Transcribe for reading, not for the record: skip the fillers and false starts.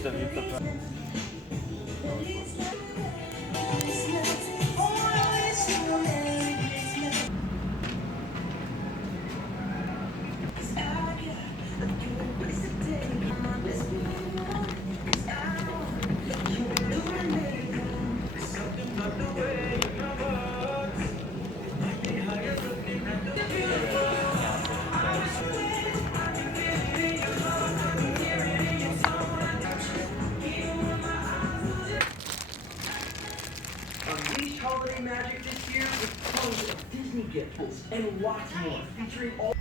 진짜 미쳤다. Unleash holiday magic this year with tons of Disney gifts and lots more, featuring all